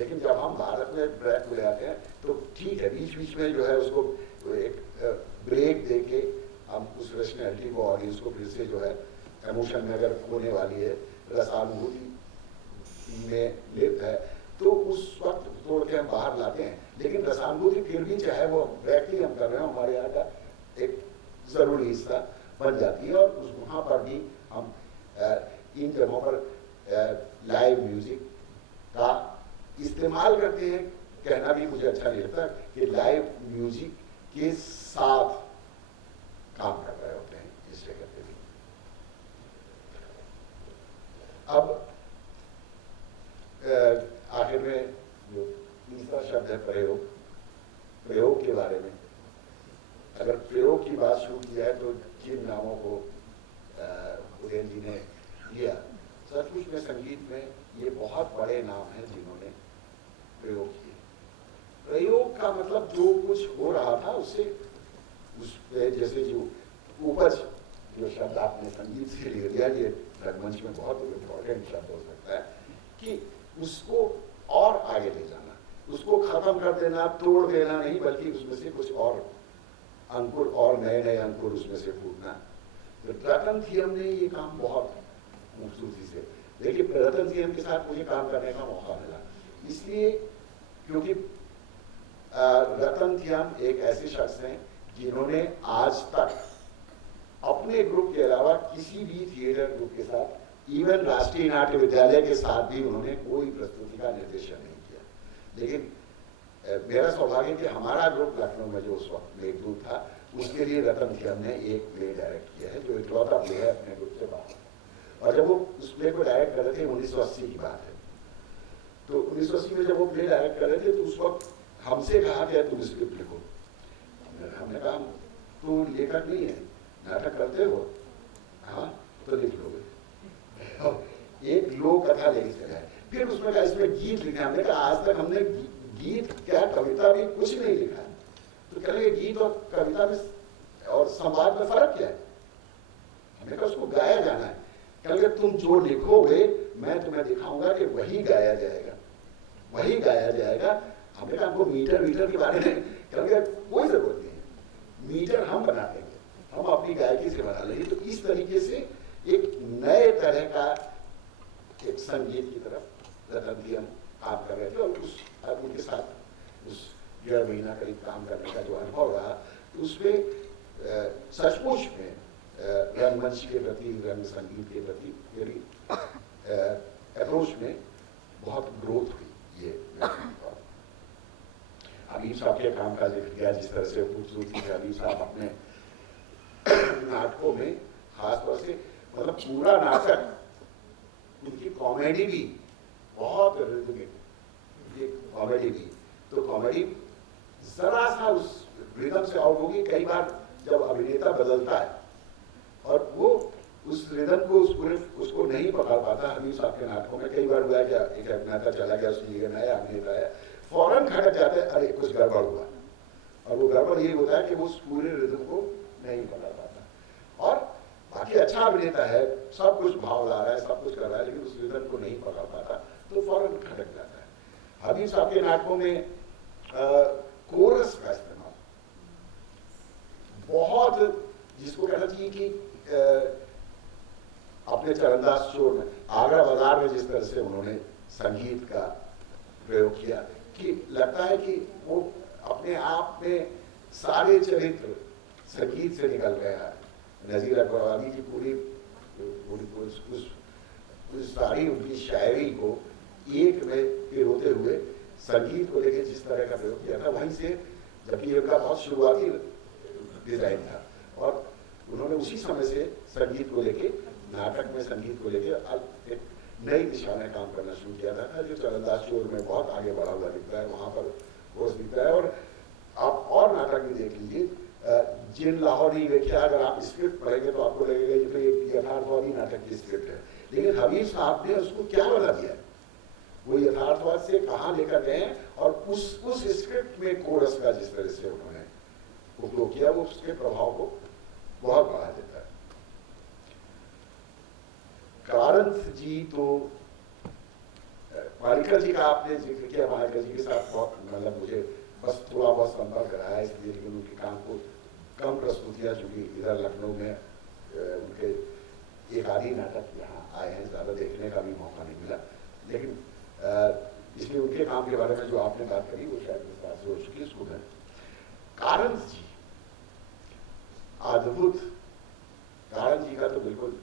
लेकिन जब हम भारत में ट्रैक में आते हैं तो ठीक है, बीच बीच में जो है उसको एक ब्रेक दे के हम उस रैशनैलिटी को, ऑडियंस को फिर से जो है इमोशन में अगर होने वाली है, रसानुभूति में लिप्त है, तो उस वक्त तोड़ के हम बाहर लाते हैं। लेकिन रसानुभूति फिर भी चाहे वो व्यक्ति हम कर रहे हो, हमारे यहाँ का एक जरूरी हिस्सा बन जाती है। और उस वहाँ पर भी हम इन जगहों पर लाइव म्यूजिक का इस्तेमाल करते हैं। कहना भी मुझे अच्छा नहीं लगता कि लाइव म्यूजिक के साथ काम कर रहे होते हैं इस जगह पे भी। अब आखिर में जो तीसरा शब्द है प्रयोग, प्रयोग के बारे में अगर प्रयोग की बात शुरू की है तो जिन नामों को उदयन जी ने लिया, सचमुच में संगीत में ये बहुत बड़े नाम हैं जिन्होंने प्रयोग किए। प्रयोग का मतलब जो कुछ हो रहा था उससे, उस जैसे जो उपज, जो शब्द आपने संगीत से ले लिया, ये रंगमंच में बहुत इम्पोर्टेंट शब्द हो सकता है कि उसको और आगे ले जाना, उसको खत्म कर देना, तोड़ देना नहीं, बल्कि उसमें से कुछ और अंकुर और नए नए अंकुर उसमें से फूटना। तो रतन थियम ने ये काम बहुत खूबसूरती से, लेकिन रतन थियम के साथ मुझे काम करने का मौका मिला इसलिए क्योंकि रतन थियम एक ऐसे शख्स हैं जिन्होंने आज तक अपने ग्रुप के अलावा किसी भी थिएटर ग्रुप के साथ, इवन राष्ट्रीय नाट्य विद्यालय के साथ भी उन्होंने कोई प्रस्तुति का निर्देशन नहीं किया। लेकिन मेरा सौभाग्य कि हमारा ग्रुप लखनऊ में जो उस वक्त मेघदूत था, उसके लिए रतन थियम ने एक प्ले डायरेक्ट किया है, जो इकलौता प्ले है अपने ग्रुप से बाहर। और जब वो उस प्ले को डायरेक्ट कर रहे थे, 1980 की बात है, तो 1980 में जब वो प्ले डायरेक्ट कर रहे थे तो उस वक्त हमसे कहा गया तुम स्क्रिप्ट लिखो। हमने कहा तो लेखक नहीं है, नाटक करते हो, हाँ तो लिख लोगे। एक लोक कथा लेके चला है, फिर उसमें कहा इसमें गीत लिखा। हमने कहा आज तक हमने गीत क्या कविता भी कुछ नहीं लिखा। तो कह रहे गीत और कविता में और संवाद में फर्क क्या है? हमने कहा उसको गाया जाना है। कह रहे तुम जो लिखोगे मैं तुम्हें दिखाऊंगा कि वही गाया जाएगा, वही गाया जाएगा। हमने कहा हमको मीटर वीटर के बारे में कह रहे कोई जरूरत नहीं है, मीटर हम बना लेंगे, हम अपनी गायकी से बना लेंगे। तो इस तरीके से एक नए तरह का एक संगीत की तरफ रतन थियम काम कर रहे थे। और उनके साथ उस 1.5 महीना करीब काम करने का जो अनुभव रहा, उसमें सचमुच में रंगमंच के प्रति, रंग संगीत के प्रति मेरी अप्रोच में बहुत ग्रोथ हुई। ये हबीब साहब के काम का जिक्र किया, जिस तरह से खूबसूरती से हबीब साहब अपने नाटकों में खासतौर से, मतलब पूरा नाटक, उनकी कॉमेडी भी बहुत कॉमेडी भी, तो कॉमेडी जरा सा उस रिदम से आउट होगी। कई बार जब अभिनेता बदलता है और वो उस रिदम को उसको नहीं पकड़ पाता, हबीब साहब के नाटकों में कई बार हुआ क्या, एक अभिनेता चला गया, उसकी नया अभिनेता है, फौरन खटक जाते हैं, अरे कुछ गड़बड़ हुआ। और वो गड़बड़ ये होता है कि वो उस पूरे रिदम को नहीं पकड़ पाता। और बाकी अच्छा अभिनेता है, सब कुछ भाव ला रहा है, सब कुछ कर रहा है, लेकिन उस रिदम को नहीं पकड़ पाता तो फौरन खटक जाता है। हबीब साहब के नाटकों में कोरस का इस्तेमाल बहुत, जिसको कहना चाहिए कि अपने चरणदास चोर में, आगरा बाजार में जिस तरह से उन्होंने संगीत का प्रयोग किया कि लगता है कि वो अपने आप में सारे चरित्र संगीत से निकल गए हैं। नजीर अकबराबादी की पूरी सारी उनकी शायरी को एक में पिरोते हुए संगीत को लेकर जिस तरह का प्रयोग किया था, वहीं से, जबकि उनका बहुत शुरुआती डिजाइन था और उन्होंने उसी समय से संगीत को लेके, नाटक में संगीत को लेके एक नई दिशा में काम करना शुरू किया था, जो चरणदास चोर में बहुत आगे बढ़ा हुआ दिखता है, वहां पर वो दिखता है। और आप और नाटक भी देख लीजिए, जिन लाहौरी देखिए, अगर आप स्क्रिप्ट पढ़ेंगे तो आपको लगेगा ये तो एक यथार्थवादी नाटक की स्क्रिप्ट है, लेकिन हबीब साहब ने उसको क्या बना दिया, वो यथार्थवाद से कहाँ लेकर गए और उस स्क्रिप्ट में कोरस का जिस तरह से उन्होंने उपयोग किया, वो उसके प्रभाव को बहुत बढ़ा देता है। कारंथ जी तो पालेकर जी का आपने जिक्र किया, पालेकर जी के साथ बहुत मतलब मुझे बस थोड़ा बहुत संपर्क रहा है इसलिए, लेकिन उनके काम को कम प्रस्तुतियाँ चूँकि इधर लखनऊ में उनके एक आधी नाटक यहाँ आए हैं, ज़्यादा देखने का भी मौका नहीं मिला, लेकिन इसलिए उनके काम के बारे में जो आपने बात करी वो शायद विस्तार से हो चुकी है। इसको मैं कारंत जी अद्भुत, कारंत जी का तो बिल्कुल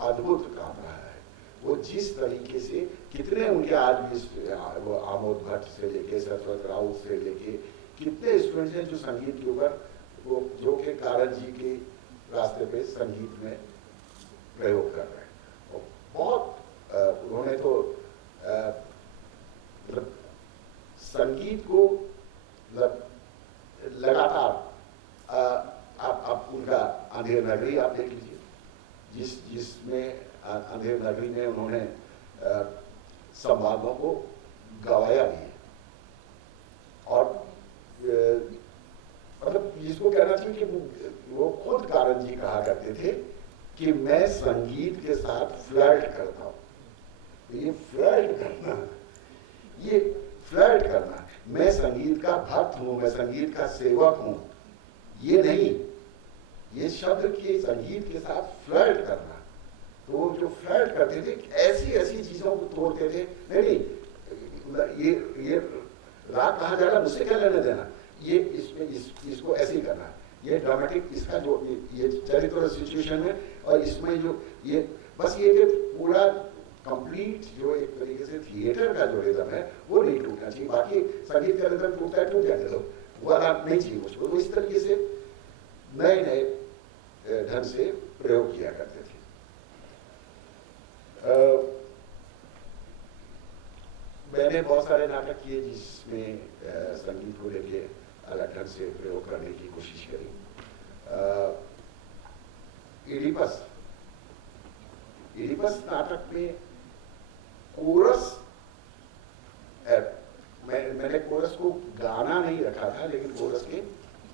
अद्भुत काम रहा है। वो जिस तरीके से कितने उनके आज भी वो आमोद भट्ट से लेके सरस्वत राउत से लेके कितने स्टूडेंट्स हैं जो संगीत के ऊपर वो जो कि कारंत जी के रास्ते पे संगीत में प्रयोग कर रहे हैं। और बहुत उन्होंने तो मतलब संगीत को लगातार आप उनका अंधेर नगरी आप देख लीजिए, जिसमें अंधेर नगरी में उन्होंने संवादों को गवाया भी है। और मतलब जिसको कहना चाहिए कि वो खुद कारंत जी कहा करते थे कि मैं संगीत के साथ फ्लर्ट करता हूँ। ये फ्लर्ट करना, मैं संगीत का भक्त हूँ, मैं संगीत का सेवक हूँ, ये नहीं, ये शब्द के संगीत के साथ फ्लर्ट करना। तो वो जो फ्लर्ट करते थे ऐसी ऐसी चीजों को तोड़ते थे, नहीं ये राग कहा जा रहा, मुझसे क्या लेना देना, ये इसको ऐसे ही करना, ये ड्रामेटिक इसका जो ये चरित्र सिचुएशन है, और इसमें जो ये बस ये कि पूरा कंप्लीट जो एक तरीके से थिएटर का जो रिदम है वो नहीं टूटना चाहिए। बाकी संगीत का रिदम टूटता है, टूट जाने दो, वो आराम नहीं चाहिए मुझको। तो इस तरीके से नए नए ढंग से प्रयोग किया करते थे। मैंने बहुत सारे नाटक किए जिसमें संगीत को लेके अलग ढंग से प्रयोग करने की कोशिश करी। इडिपस नाटक में कोरस, मैंने कोरस को गाना नहीं रखा था, लेकिन कोरस के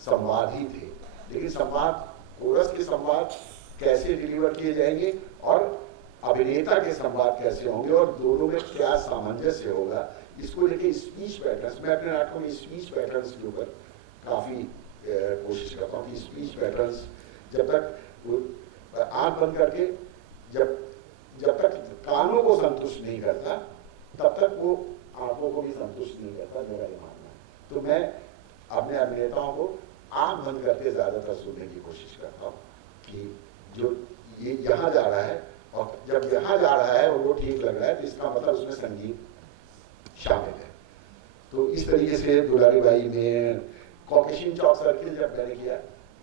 संवाद ही थे। लेकिन संवाद, कोरस के संवाद कैसे डिलीवर किए जाएंगे और अभिनेता के संवाद कैसे होंगे और दोनों में क्या सामंजस्य होगा, इसको लेके स्पीच पैटर्न्स, मैं अपने नाटकों में स्पीच पैटर्न्स के ऊपर काफ़ी कोशिश करता हूँ कि स्पीच पैटर्न्स जब तक आँख बंद करके जब तक कानों को संतुष्ट नहीं करता तब तक वो आँखों को भी संतुष्ट नहीं करता, मेरा ये मानना है। तो मैं अपने अभिनेताओं को आँख बंद करके ज़्यादातर सुनने की कोशिश करता हूँ कि जो ये यहाँ जा रहा है, और जब यहाँ जा रहा है और वो ठीक लग रहा है तो इसका मतलब उसमें संगीत शामिल है। तो इस तरीके से दुलारी बाई ने कॉकेशियन चौक सर्किल जब मैंने किया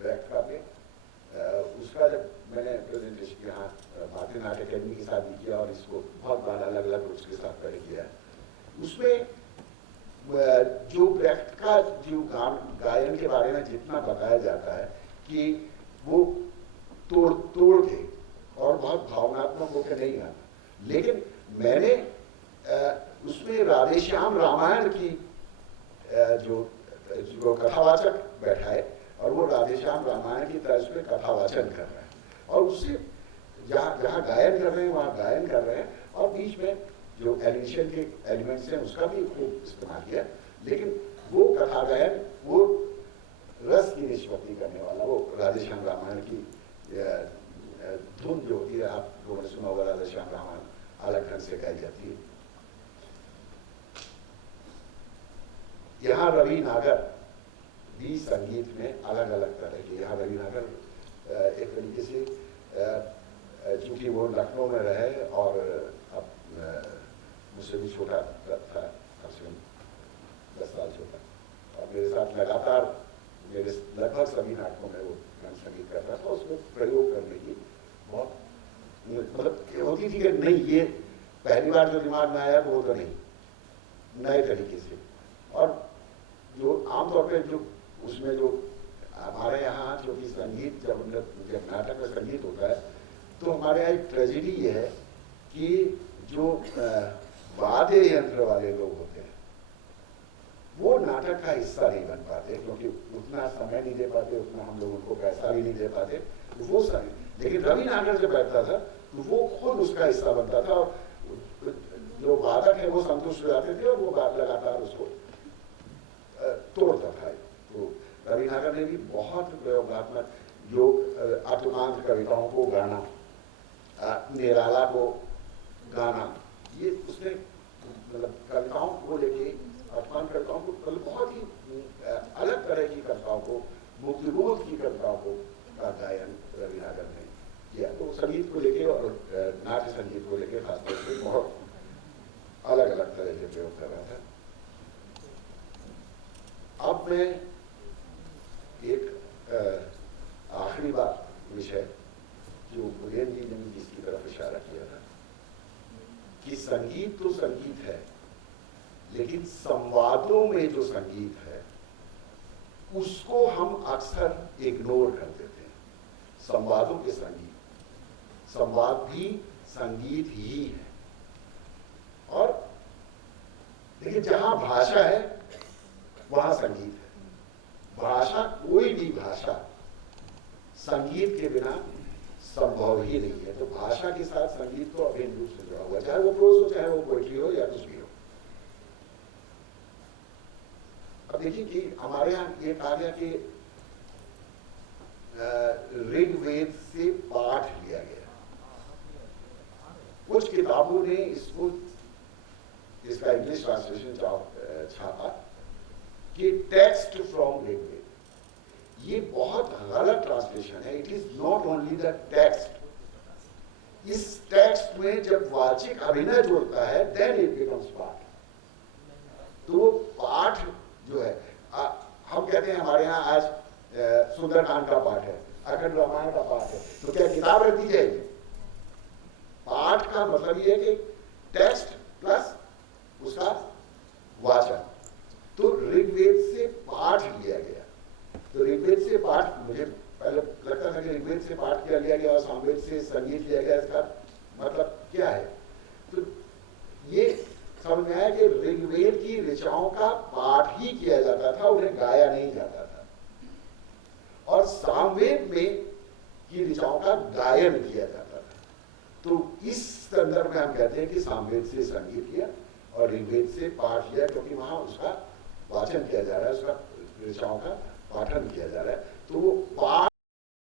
ब्रैक्ट का पे, उसका जब मैंने प्रेजेंटेशन यहाँ भारतीय नाट्य अकेडमी के साथ भी किया और इसको बहुत बार अलग अलग ग्रुप्स के साथ पहले किया है, उसमें जो ब्रैक्ट का जो गायन के बारे में जितना बताया जाता है कि वो तोड़ के और बहुत भावनात्मक होकर नहीं गाना, लेकिन मैंने उसमें राधेश्याम रामायण की जो कथावाचक बैठाए और वो राधेश्याम रामायण की तर्ज पे कथावाचन कर रहे हैं और उससे जहाँ गायन कर रहे हैं वहाँ गायन कर रहे हैं और बीच में जो एलिवेशन के एलिमेंट्स हैं उसका भी खूब इस्तेमाल किया, लेकिन वो कथा गायन वो रस की निष्पत्ति करने वाला, वो राधेश्याम रामायण की धुन जो होती है, आप लोगों ने सुना होगा राधेश्याम रामायण अलग ढंग से गाई जाती है। यहाँ रवि नागर भी संगीत में अलग अलग तरह के, यहाँ रवि नागर एक तरीके से चूंकि वो लखनऊ में रहे और अब मुझसे भी छोटा था, कम से कम 10 साल छोटा, और मेरे साथ लगातार मेरे लगभग सभी नाटकों में वो संगीत करता था। उसमें प्रयोग करने की बहुत मतलब होती थी कि नहीं ये पहली बार जो दिमाग में आया वो तो नहीं, नए तरीके से। और जो आमतौर पे जो उसमें जो हमारे यहाँ जो कि संगीत जब नाटक में संगीत होता है तो हमारे यहाँ एक ट्रेजेडी ये है कि जो वाद्य यंत्र वाले लोग होते हैं वो नाटक का हिस्सा नहीं बन पाते, क्योंकि उतना समय नहीं दे पाते, उतना हम लोग उनको पैसा भी नहीं दे पाते, तो वो लेकिन रवि नागर जब बैठता था तो वो खुद उसका हिस्सा बनता था। और जो वादक है वो संतुष्ट हो जाते थे और वो लगातार उसको तोड़ता था। तो रविनागर ने भी बहुत प्रयोगात्मक योग आत्मांत कविताओं को गाना, निराला को गाना, ये उसने मतलब कविताओं को लेके वर्तमान कविताओं को मतलब बहुत ही अलग तरह की कविताओं को, मुक्तिबोध की कविताओं को का गायन रविनागर ने किया। तो संगीत को लेके और नाट्य संगीत को लेके खासतौर से बहुत अलग अलग तरह के प्रयोग कर रहा था। अब मैं एक आखिरी बात विषय जो उदयन जी ने जिसकी तरफ इशारा किया था कि संगीत तो संगीत है, लेकिन संवादों में जो संगीत है उसको हम अक्सर इग्नोर कर देते हैं। संवादों के संवाद भी संगीत ही है। और देखिए जहां भाषा है वहां संगीत है। भाषा, कोई भी भाषा संगीत के बिना संभव ही नहीं है। तो भाषा के साथ संगीत तो अभिन्न रूप से जुड़ा हुआ है, चाहे वो प्रोज हो, चाहे वो पोएट्री हो या कुछ भी हो। अब देखिए कि हमारे यहाँ ये कहा गया कि ऋग्वेद से पाठ लिया गया। कुछ किताबों ने इसको, इसका इंग्लिश ट्रांसलेशन छापा कि टेक्स्ट फ्रॉम ऋग्वेद। ये बहुत गलत ट्रांसलेशन है। It is not only the text. इस टेक्स्ट में जब वाचिक अभिनय जुड़ता है देन इट बिकम्स पाठ। तो पाठ जो है, हम कहते हैं हमारे यहाँ आज सुंदरकांड का पाठ है, अखंड रामायण का पाठ है, तो क्या किताब रख दी जाएगी? पाठ का मतलब ये है कि टेक्स्ट प्लस उसका वाचन। तो ऋग्वेद से पाठ लिया गया। तो ऋग्वेद से पाठ, मुझे पहले लगता था कि ऋग्वेद से पाठ किया लिया गया और सामवेद से संगीत लिया गया, इसका मतलब क्या है? तो ये समझ में आया कि ऋग्वेद की ऋचाओं का पाठ ही किया जाता था, उन्हें गाया नहीं जाता था। और सामवेद में की ऋचाओं का गायन किया जाता था। तो इस संदर्भ में हम कहते हैं कि सामवेद से संगीत किया और ऋग्वेद से पाठ किया, क्योंकि वहां उसका वाचन किया जा रहा है, उसका ऋचाओं का पाठन किया जा रहा है। तो वो पाठ